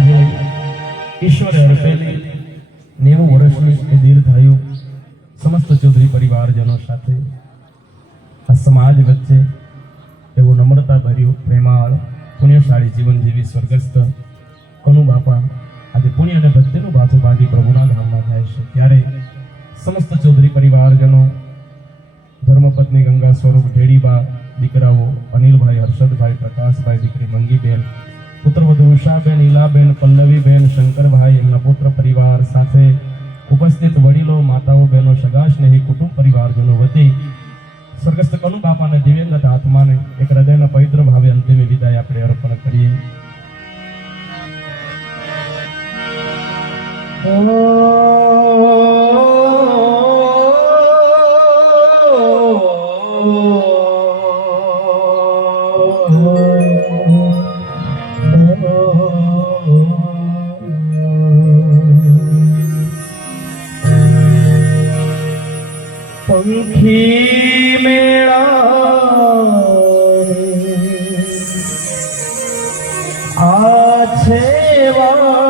આજે ઈશ્વરે અર્પેલી 90 વર્ષની એ દીર્ઘાયુ સમસ્ત ચૌધરી પરિવારજનો સાથે આ સમાજ વચ્ચે એવો નમ્રતા ભર્યું પ્રેમાળ પુણ્યશાળી જીવન જીવી સ્વર્ગસ્થ કનુ બાપા આજે પુણ્ય અને ભક્તિનું બાથું બાંધી પ્રભુના ધામમાં થાય છે ત્યારે સમસ્ત ચૌધરી પરિવારજનો ધર્મપત્ની ગંગા સ્વરૂપ ઢેડીબા દીકરાઓ અનિલભાઈ, હર્ષદભાઈ, પ્રકાશભાઈ, દીકરી મંગીબેન, પુત્રવધુ ઉષાબેન, ઈલાબેન, પલ્લવીબેન, શંકરભાઈ, એમના પુત્ર પરિવાર સાથે ઉપસ્થિત વડીલો, માતાઓ, બહેનો, સગા સ્નેહી કુટુંબ પરિવારજનો વતી સ્વર્ગસ્થ કનુ બાપાના દિવ્યંગત આત્માને એક હૃદયના પવિત્ર ભાવે અંતિમ વિદાય આપણે અર્પણ કરીએ. પંખી મેળા આ છે વા